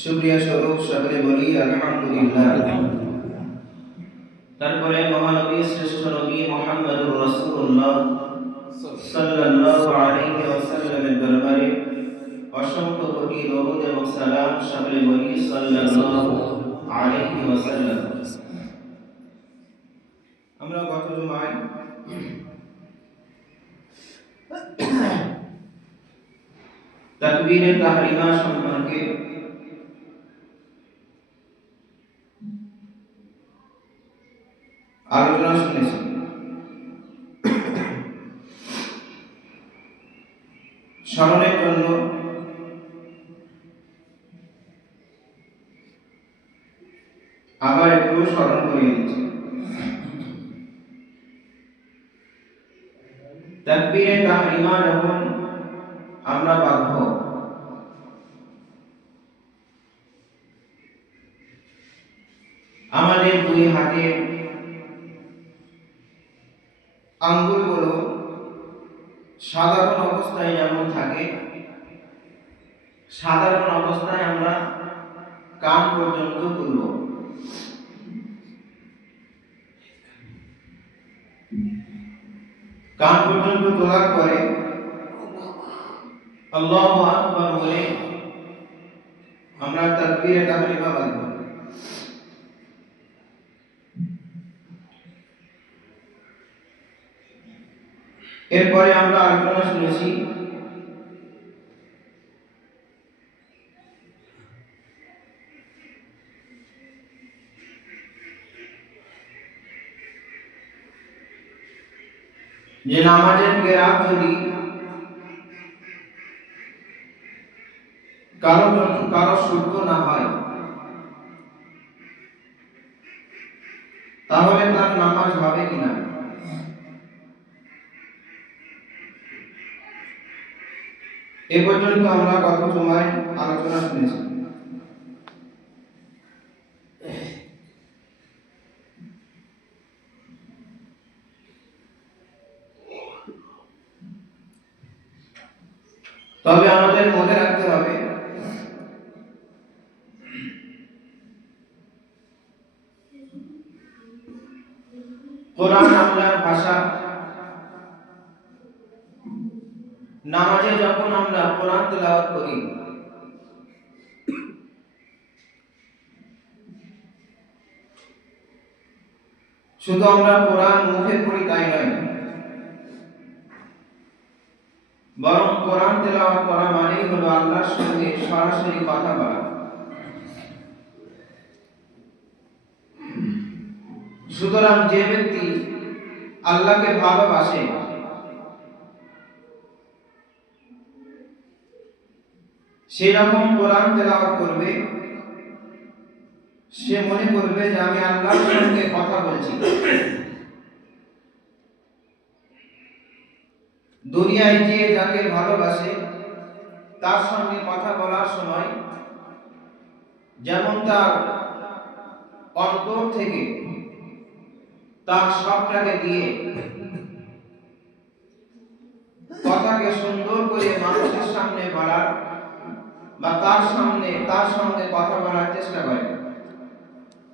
শুকরিয়া স্বরূপ সকলে বলি আলহামদুলিল্লাহ। তারপরে মহানবী শ্রেষ্ঠ নবী মুহাম্মদুর রাসূলুল্লাহ সাল্লাল্লাহু আলাইহি ওয়াসাল্লামের দরবারে অসংখ্য কোটি দরুদ এবং সালাম সকলে বলি সাল্লাল্লাহু আলাইহি ওয়াসাল্লাম। আমরা গত জুমায় তাকবীরে তাহরিমা সম্পর্কে আলোচনা শুনেছি। স্মরণের জন্য আবার একটু স্মরণ করিয়ে দিচ্ছি। তাকবীরে তাহরিমা যখন আমরা বাঁধব, আমাদের দুই হাতের আঙ্গুলগুলো সাধারণ অবস্থায় যেমন থাকে, সাধারণ অবস্থায় আমরা কান পর্যন্ত তুলব। কান পর্যন্ত তোলার পরে আল্লাহু আকবার বলে আমরা তাকবীরে তাহরিমা বাঁধব। এরপরে আমরা আলোচনা শুনেছি যে নামাজের কেরাত যদি কারো শুদ্ধ না হয় তাহলে তার নামাজ হবে কিনা। এ পর্যন্ত আমরা গত জুমায় আলোচনা শুনেছি। তবে আমাদের মনে রাখতে হবে কোরআন আল্লাহর ভাষা। নামাজে যখন আমরা কোরআন তেলাওয়াত করি, শুধু আমরা কোরআন মুখে পড়ি তাই নয়, বরং কোরআন তেলাওয়াত করা মানেই হলো আল্লাহর সঙ্গে সরাসরি কথা বলা। সুতরাং যে ব্যক্তি আল্লাহকে ভালোবাসে সেই রকম কোরআন তেলাওয়াত করবে, সে মনে করবে যে আমি আল্লাহর সঙ্গে কথা বলছি। দুনিয়ায় যে যাকে ভালোবাসে তার সঙ্গে কথা বলার সময় যেমন তার অন্তর থেকে তার সবটাকে দিয়ে কথাকে সুন্দর করে মানুষের সামনে বলার বা তার সঙ্গে কথা বলার চেষ্টা করে,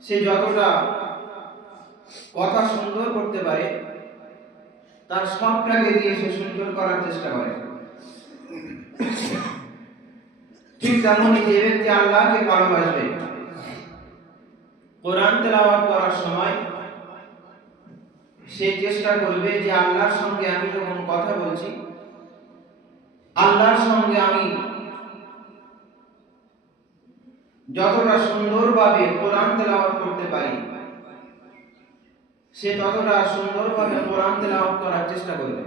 সে যতটা কথা সুন্দর করতে পারে তার সবটাকে দিয়ে সে সুন্দর করার চেষ্টা করে। ঠিক তেমনই যে ব্যক্তি আল্লাহকে ভালোবাসবে, কোরআন তেলাওয়াত করার সময় সে চেষ্টা করবে যে আল্লাহর সঙ্গে আমি যখন কথা বলছি, আল্লাহর সঙ্গে আমি যতটা সুন্দরভাবে কোরআন তেলাওয়াত করতে পারি সে ততটা সুন্দরভাবে কোরআন তেলাওয়াত করার চেষ্টা করবে।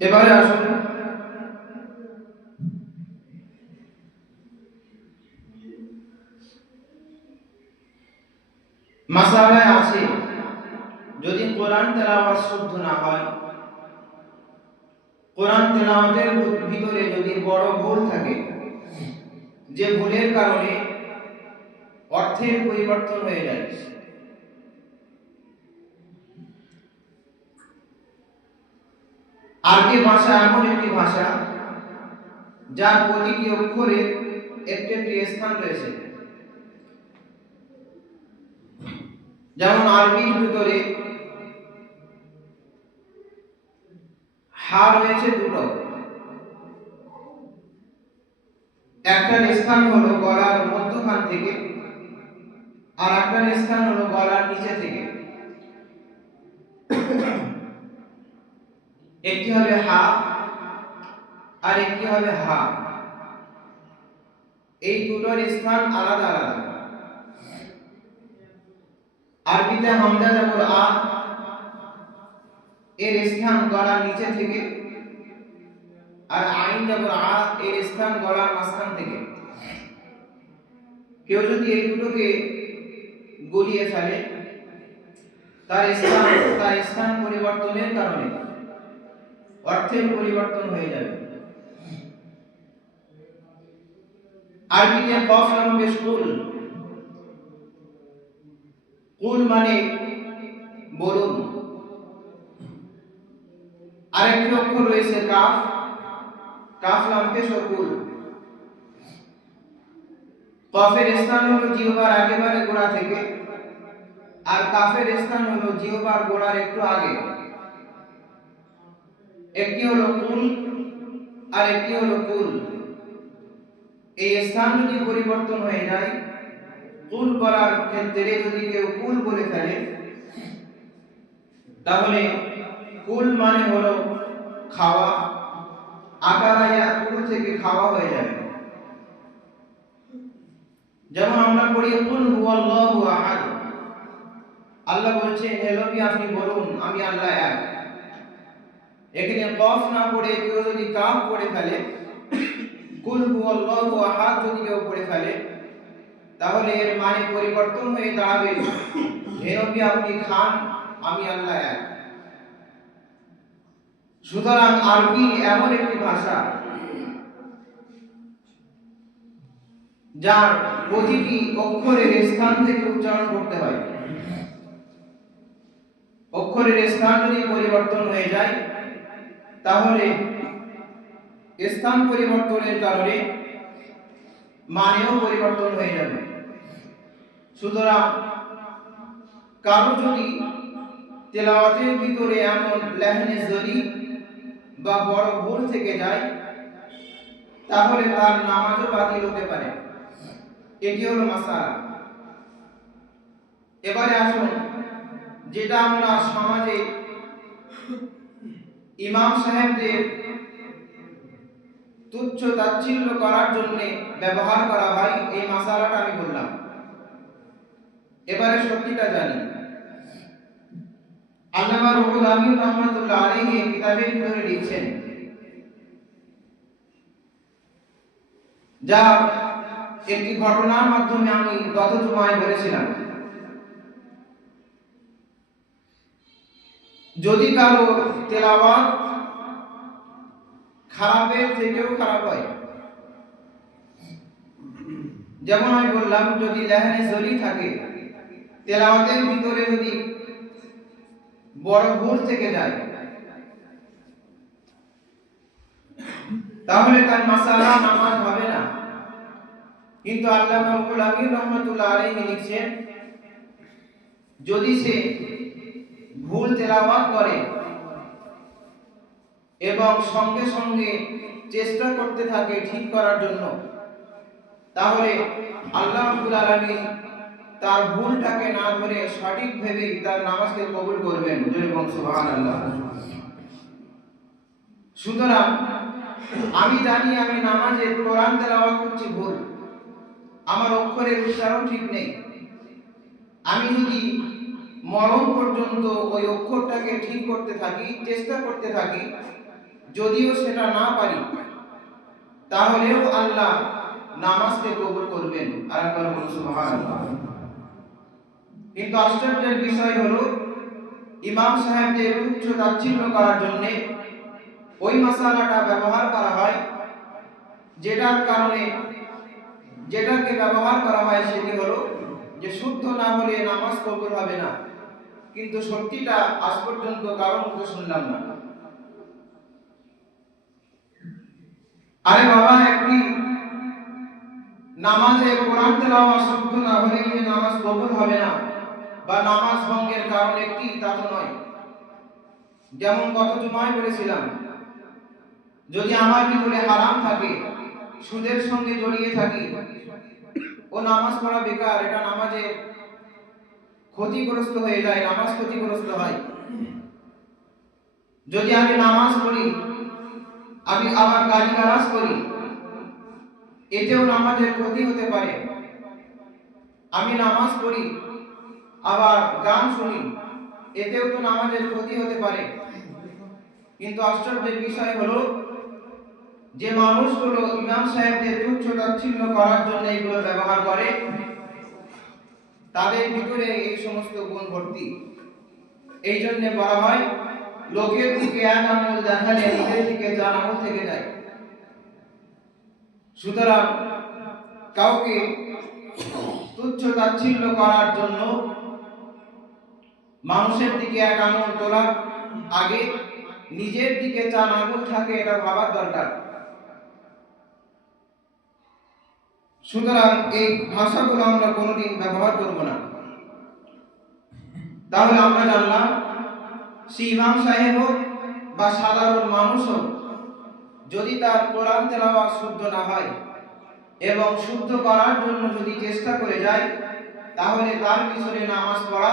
এবারে আসুন মাসালায় আছে, যদি কোরআন তেলাওয়াত শুদ্ধ না হয়, কোরআন তেলাওয়াতের ভিতরে যদি বড় ভুল থাকে, যে ভুলের কারণে অর্থের পরিবর্তন হয়ে যায়, আরবি ভাষা এমন একটি ভাষা যার প্রতিটি অক্ষরে একটি একটি স্থান রয়েছে। যেমন আরবির ভিতরে হা রয়েছে দুটো, একটা স্থান হলো গলার মধ্যখান থেকে আর একটা স্থান হলো গলার নিচে থেকে। একটি হবে হা আর একটি হবে হা। এই দুটোর স্থান আলাদা আলাদা। আরবিতে হামজা জবর আ, এর স্থান গলার নিচে থেকে, আর আইন জবর আ, এর স্থান গলার মাঝখান থেকে। কেউ যদি এই দুটোকে গলিয়ে ফেলে তার স্থান পরিবর্তনের কারণে অর্থের পরিবর্তন হয়ে যাবে। আরবিতে কফ লাম পেশ কুল, কুল মানে বলুন। আরেকটি অক্ষর রয়েছে কাফ, কাফ লাম পেশ কুল। কফের স্থান হলো জিহ্বার একেবারে গোড়া থেকে, আর কাফের স্থান হলো জিহ্বার গোড়ার একটু আগে। একটি হলো কুল আর একটি হলো কুল। এই স্থান যদি পরিবর্তন হয়ে যায়, কুল বলার ক্ষেত্রে যদি কেউ কুল বলে ফেলে, তাহলে কুল মানে হলো খাওয়া, আকারায়া কুল থেকে খাওয়া হয়ে যাবে। যেমন আমরা পড়ি কুল হুয়াল্লাহু আহাদ, আল্লাহ বলছেন হে নবী আপনি বলুন আমি আল্লাহ এক। এখানে কফ না পড়ে কেউ যদি কাফ পড়ে ফেলে, কুল হুয়াল্লাহু আহাদ যদি কেউ পড়ে ফেলে, তাহলে এর মানে পরিবর্তন হয়ে দাঁড়াবে হে নবী আপনি খান আমি আল্লাহ এক। সুতরাং আরবি এমন একটি ভাষা যার প্রতিটি অক্ষরের স্থান থেকে উচ্চারণ করতে হয়। অক্ষরের স্থান যদি পরিবর্তন হয়ে যায়, তাহলে স্থান পরিবর্তনের কারণে মানেও পরিবর্তন হয়ে যাবে। সুতরাং কারো যদি তেলাওয়াতের ভিতরে এমন লেহনে জলি বা বড় ভুল থেকে যায়, তাহলে তার নামাজও বাতিল হতে পারে। এটি হলো মাসালা। এবারে আসুন, যেটা আমরা সমাজে ইমাম সাহেবদের তুচ্ছ তাচ্ছিল্য করার জন্য ব্যবহার করা হয়, এই মাসালাটা আমি বললাম। এবারে সত্যিটা জানি। আল্লামা রুহুল আমিন রাহমাতুল্লাহ আলাইহি কিতাবের ভিতরে লিখছেন, যা একটি ঘটনার মাধ্যমে আমি গত জুমায় বলেছিলাম। যদি কারো তেলাওয়াত খারাপের থেকেও খারাপ হয়, যেমন আমি বললাম যদি লেহনে জলি থাকে, তেলাওয়াতের ভিতরে যদি বড় ভুল থেকে যায়, তাহলে তার মাসালা নামাজ হবে না। কিন্তু আল্লামা রুহুল আমিন রাহমাতুল্লাহ আলাইহি লিখছেন, যদি সে ভুল তেলাওয়াত করে এবং সঙ্গে সঙ্গে চেষ্টা করতে থাকে ঠিক করার জন্য, তাহলে আল্লাহ রাব্বুল আলামিন তার ভুলটাকে না ধরে সঠিক ভেবে তার নামাজকে কবুল করবেন। জোরে বলুন সুবহানাল্লাহ। সুতরাং আমি জানি আমি নামাজে কোরআন তেলাওয়াত করছি ভুল, আমার অক্ষরের উচ্চারণ ঠিক নেই। আমি যদি মরণ পর্যন্ত ওই অক্ষরটাকে ঠিক করতে থাকি, চেষ্টা করতে থাকি, যদিও সেটা না পারি, তাহলেও আল্লাহ নামাজকে কবুল করবেন। আর একবার বলুন সুবহানাল্লাহ। কিন্তু আশ্চর্যের বিষয় হলো, ইমাম সাহেবদের তুচ্ছ তাচ্ছিল্য করার জন্য ওই মাসালাটা ব্যবহার করা হয়, যেটাকে ব্যবহার করা হয় সেটি হলো যে শুদ্ধ না হলে নামাজ কবুল হবে না। কিন্তু সত্যিটা আজ পর্যন্ত কারো মুখে শুনলাম না। আরে বাবা, একটি নামাজে কোরআন তেলাওয়াত শুদ্ধ না হলে যে নামাজ কবুল হবে না বা নামাজ ভঙ্গের কারণ একটি, তা তো নয়। যেমন গত জুমায় বলেছিলাম, যদি আমার ভিতরে হারাম থাকে, সুদের সঙ্গে জড়িয়ে থাকি, ও নামাজ পড়া বেকার, এটা নামাজে ক্ষতিগ্রস্ত হয়ে যায়, নামাজ ক্ষতিগ্রস্ত হয়। যদি আমি নামাজ পড়ি, আমি আবার গালিগালাজ করি, এতেও নামাজের ক্ষতি হতে পারে। আমি নামাজ পড়ি আবার গান শুনি, এতেও তো নামাজের ক্ষতি হতে পারে। কিন্তু আশ্চর্যের বিষয় হলো যে মানুষগুলো ইমাম সাহেবদের তুচ্ছ তাচ্ছিল্য করার জন্য এগুলো ব্যবহার করে, তাদের ভিতরে এই সমস্ত গুণ ভর্তি। এই জন্য বলা হয়, লোকের দিকে এক আঙুল দেখালে নিজের দিকে 4 আঙুল থেকে যায়। সুতরাং কাউকে তুচ্ছ তাচ্ছিল্য করার জন্য মানুষের দিকে এক আঙুল তোলার আগে নিজের দিকে 4 আঙুল থাকে, এটা ভাবার দরকার। সুতরাং এই ভাষাগুলো আমরা কোনোদিন ব্যবহার করব না। তাহলে আমরা জানলাম, সে ইমাম সাহেব হোক বা সাধারণ মানুষ হোক, যদি তার কোরআন তেলাওয়াত শুদ্ধ না হয় এবং শুদ্ধ করার জন্য যদি চেষ্টা করে যায়, তাহলে তার পিছনে নামাজ পড়া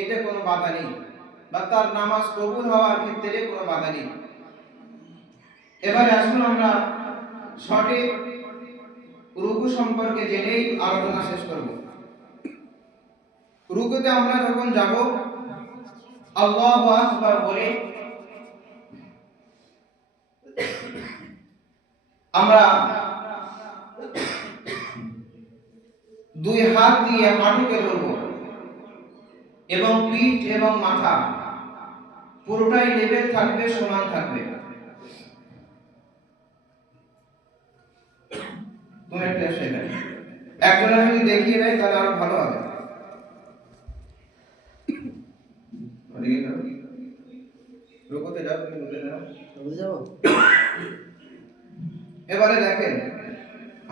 এতে কোনো বাধা নেই, বা তার নামাজ কবুল হওয়ার ক্ষেত্রে কোনো বাধা নেই। এবারে আসুন আমরা সঠিক রুকু সম্পর্কে জেনেই আলোচনা শেষ করব। রুকুতে আমরা যখন যাব, আল্লাহু আকবার বলে আমরা 2 হাত দিয়ে হাঁটুকে ধরব এবং পিঠ এবং মাথা পুরোটাই লেভেল থাকবে, সমান থাকবে। একজনের যদি দেখিয়ে দেয় তাহলে আরো ভালো হবে। রুকুতে যাও, রুকুতে যাও। এবারে দেখেন,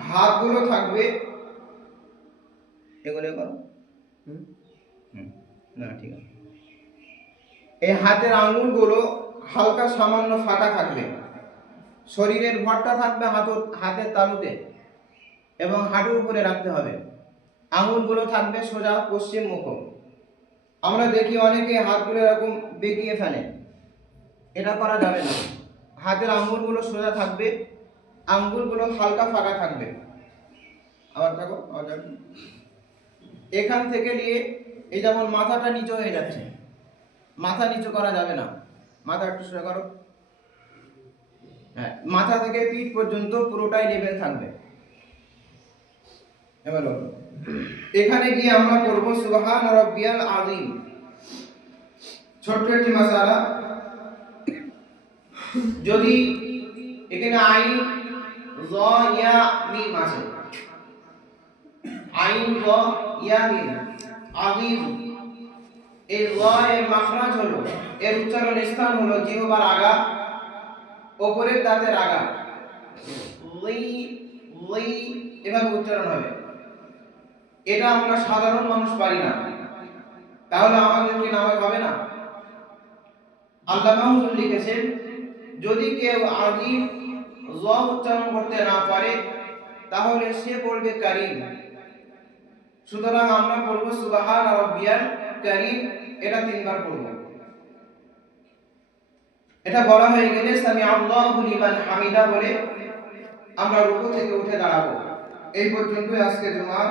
হাতগুলো থাকবে এগুলো করো। না, ঠিক আছে। এই হাতের আঙ্গুলগুলো হালকা সামান্য ফাঁকা থাকবে, শরীরের ভরটা থাকবে হাতের তালুতে এবং হাঁটুর উপরে রাখতে হবে। আঙ্গুলগুলো থাকবে সোজা পশ্চিম মুখ। আমরা দেখি অনেকে হাতগুলো এরকম বেঁকিয়ে ফেলে, এটা করা যাবে না। হাতের আঙ্গুলগুলো সোজা থাকবে, আঙ্গুলগুলো হালকা ফাঁকা থাকবে। আবার দেখো, এখান থেকে নিয়ে এই যেমন মাথাটা নিচু হয়ে যাচ্ছে, মাথা নিচু করা যাবে না। মাথা একটু সোজা করো। হ্যাঁ, মাথা থেকে পিঠ পর্যন্ত পুরোটাই লেভেল থাকবে। এবার এখানে গিয়ে আমরা করব সুবহান রাব্বিয়াল আযীম। ছোট্ট একটি মাসালা, যদি এখানে আইন য ইয়া মিম আছে, আইন য ইয়া মিম আযীম, এই য এর মাখরাজ হলো, এর উচ্চারণ স্থান হলো জিহ্বার আগা, উপরের দাঁতের আগা, লি লি এভাবে উচ্চারণ হবে। এটা আমরা সাধারণ মানুষ পারি না, তাহলে আমাদের কি নামাজ হবে না? আল্লামা হুজুর লিখেছেন, যদি কেউ আযীম য উচ্চারণ করতে না পারে তাহলে সে পড়বে কারীম। সুতরাং আমরা পড়ব সুবহান রাব্বিয়াল কারীম, এটা 3 বার পড়ব। এটা বলা হয়ে গেলে সামি আল্লাহু লিমান হামিদা বলে আমরা রুকু থেকে উঠে দাঁড়াবো। এই পর্যন্তই আজকে জুমা।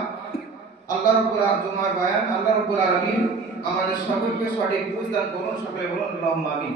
জুমার বয়ান। আল্লাহ রাব্বুল আলামিন আমাদের সকলকে সঠিক বুঝ দান করুন। সকলে বলুন আল্লাহুম্মা আমিন।